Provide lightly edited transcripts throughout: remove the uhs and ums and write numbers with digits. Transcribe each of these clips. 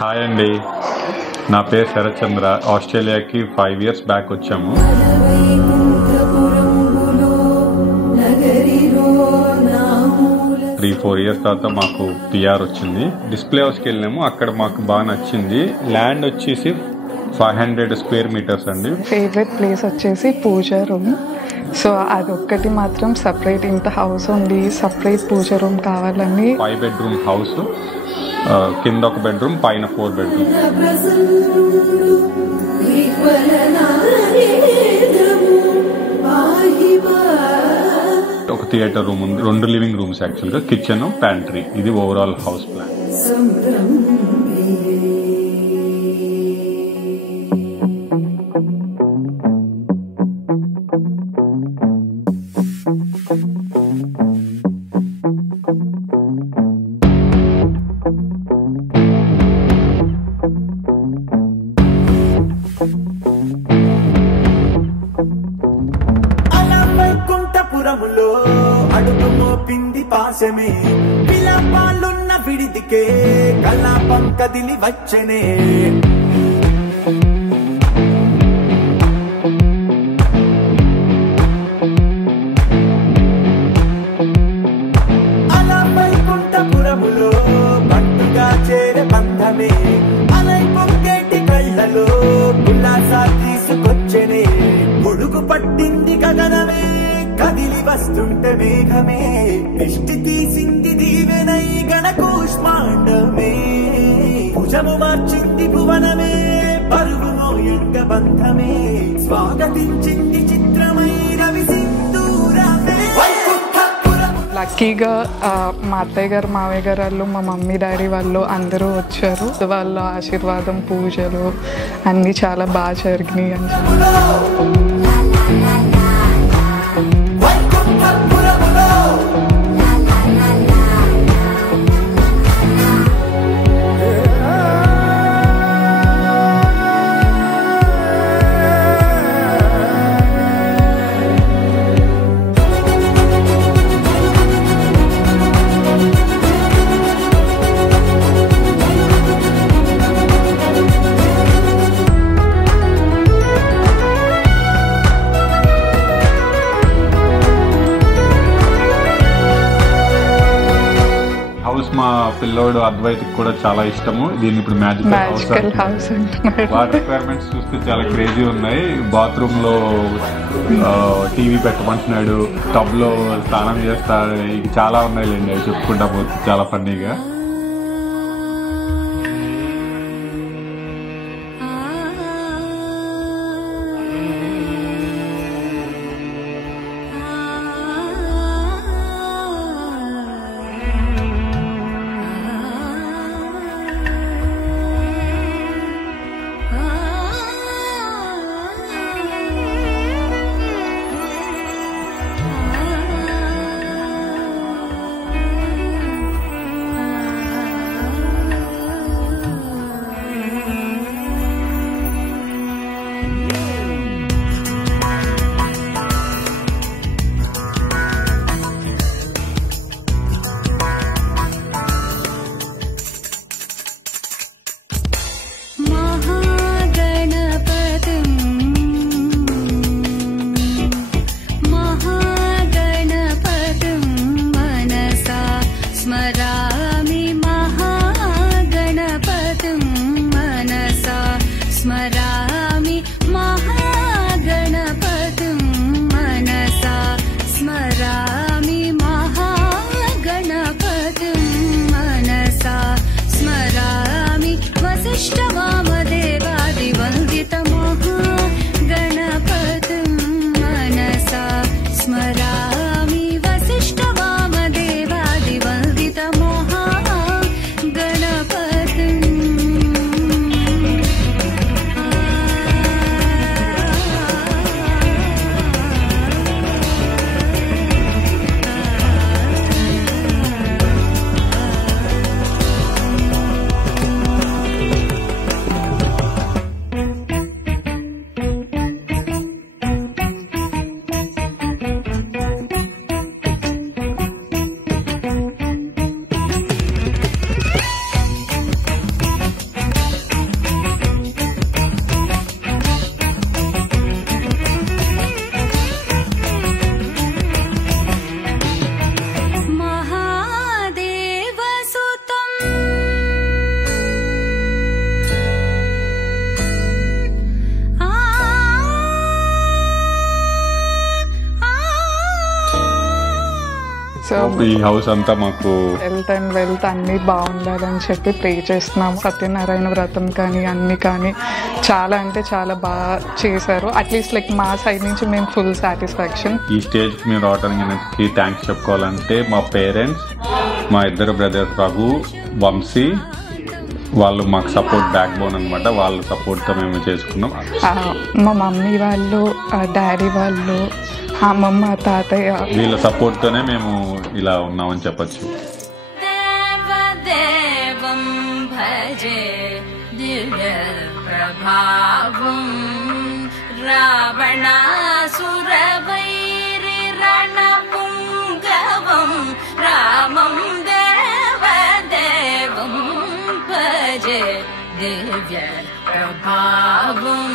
Hi అండి, నా పేరు శరత్ చంద్ర. ఆస్ట్రేలియాకి 5 years బ్యాక్ వచ్చాము. 3-4 years తర్వాత మాకు పిఆర్ వచ్చింది. డిస్ప్లే హౌస్కి వెళ్ళాము, అక్కడ మాకు బాగా నచ్చింది. ల్యాండ్ వచ్చేసి 500 square meters అండి. ఫేవరెట్ ప్లేస్ వచ్చేసి పూజ రూమ్. సో అదొక్కటి మాత్రం సపరేట్, ఇంత హౌస్ ఉంది, సపరేట్ పూజ రూమ్ కావాలని. 5 bedroom హౌస్, కింద ఒక బెడ్రూమ్, పైన 4 bedroom. ఒక థియేటర్ రూమ్ ఉంది, 2 living rooms యాక్చువల్గా, కిచెన్, ప్యాంట్రీ. ఇది ఓవరాల్ హౌస్ ప్లాన్. అడుగు మోపింది పాశమే, విలాపాలున్న విడిదికే కలాపం కదిలి వచ్చనే. అలా వైకుంఠపురములో పట్టుగా చేరే బంధమే, అలై పొంగేటి కళ్ళలో ఉల్లాసా తీసుకొచ్చనే. పొడుగు పట్టింది గగనమే, కదిలి వస్తుంటే మేఘమే, దృష్టి తీసింది దీవెనై గణకూష్మాండమే. భుజము మార్చింది భువనమే, పరుగు మోయంగ బంధమే, స్వాగతించింది చిత్రమై రవి సింధూరమే. లక్కీగా మా అత్తయ్య గారు, మావయ్య గారు వాళ్ళు, మా మమ్మీ డాడీ వాళ్ళు అందరూ వచ్చారు. వాళ్ళ ఆశీర్వాదం, పూజలు అన్నీ చాలా బాగా జరిగినాయి అని. మా పిల్లోడు అద్వైత్కి కూడా చాలా ఇష్టము. దీన్ని ఇప్పుడు మ్యాజికల్ హౌస్. వాటర్ రిక్వైర్మెంట్స్ చూస్తే చాలా క్రేజీ ఉన్నాయి. బాత్రూమ్ లో టీవీ పెట్టమంటున్నాడు, టబ్ లో స్నానం చేస్తాడు, ఇక చాలా ఉన్నాయిలేండి, అవి చెప్పుకుంటా పోతే చాలా ఫన్నీగా. సో ఈ హౌస్ అంతా మాకు హెల్త్ అండ్ వెల్త్ అన్నీ బాగుండాలని చెప్పి ప్రే చేస్తున్నాము. సత్యనారాయణ వ్రతం కానీ అన్ని కానీ చాలా అంటే చాలా బాగా చేశారు. అట్లీస్ట్ లైక్ మా సైడ్ నుంచి మేము ఫుల్ సాటిస్ఫాక్షన్. ఈ స్టేజ్కి మేము రావడానికి థ్యాంక్స్ చెప్పుకోవాలంటే మా పేరెంట్స్, మా ఇద్దరు బ్రదర్స్ రఘు, వంశీ, వాళ్ళు మాకు సపోర్ట్ బ్యాక్ బోన్ అనమాట. వాళ్ళ సపోర్ట్తో మేము చేసుకున్నాం. మా మమ్మీ వాళ్ళు, డాడీ వాళ్ళు, అమ్మమ్మ, తాతయ్య వీళ్ళ సపోర్ట్తోనే మేము ఇలా ఉన్నామని చెప్పచ్చు. దేవదేవం భజే దివ్య ప్రభావం రావణాసురవైరి రణపుంగవం రామం దేవదేవం భజే దివ్య ప్రభావం.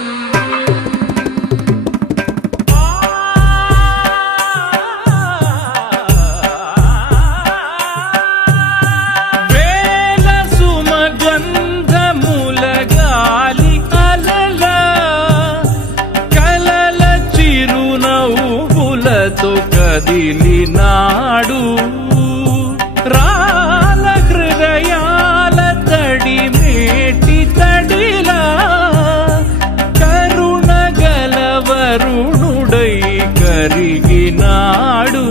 కదిలినాడు రాల హృదయాల తడి మేటి తడిలా కరుణ గలవరుణుడై కరిగినాడు.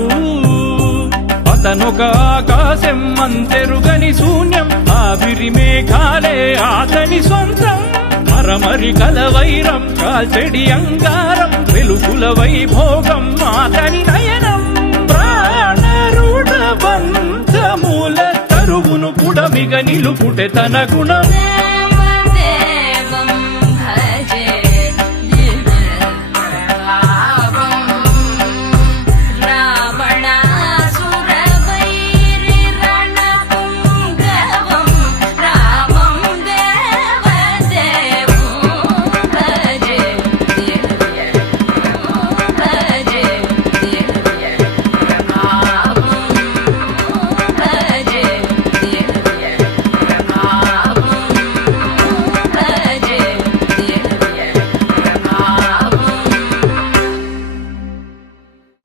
అతనొక ఆకాశం అంతెరుగని శూన్యం, ఆవిరి మేఘాలే అతని సొంతం. మరమరి కలవైరం కాల్చెడి అంగారం, వెలుగుల వైభోగం అతని నయనం. ప్రాణరుడ బంధముల తరువును పుడమిగ నిలుపుటె తన గుణం.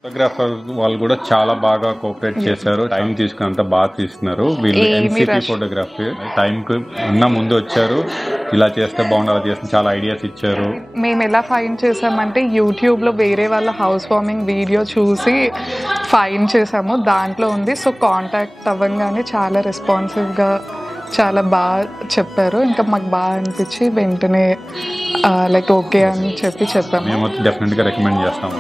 ఫోటోగ్రాఫర్ వాళ్ళు కూడా చాలా బాగా కోఆపరేట్ చేశారు. టైం తీసుకుని అంతా బాగా తీస్తున్నారు. వీళ్ళు ఎన్సిపి ఫోటోగ్రఫీ టైం కు ఉన్న ముందు వచ్చారు. ఇలా చేస్తే బాగుంది, అలా చేస్తే చాలా ఐడియాస్ ఇచ్చారు. మేము ఎలా ఫైండ్ చేసామంటే యూట్యూబ్ లో వేరే వాళ్ళ హౌస్ వార్మింగ్ వీడియో చూసి ఫైండ్ చేసాము. దాంట్లో ఉంది. సో కాంటాక్ట్ అవ్వగానే చాలా రెస్పాన్సివ్ గా చాలా బాగా చెప్పారు. ఇంకా మాకు బాగా అనిపించి వెంటనే లైక్ ఓకే అని చెప్పాము. మేము డెఫినెట్ గా రికమెండ్ చేస్తాము.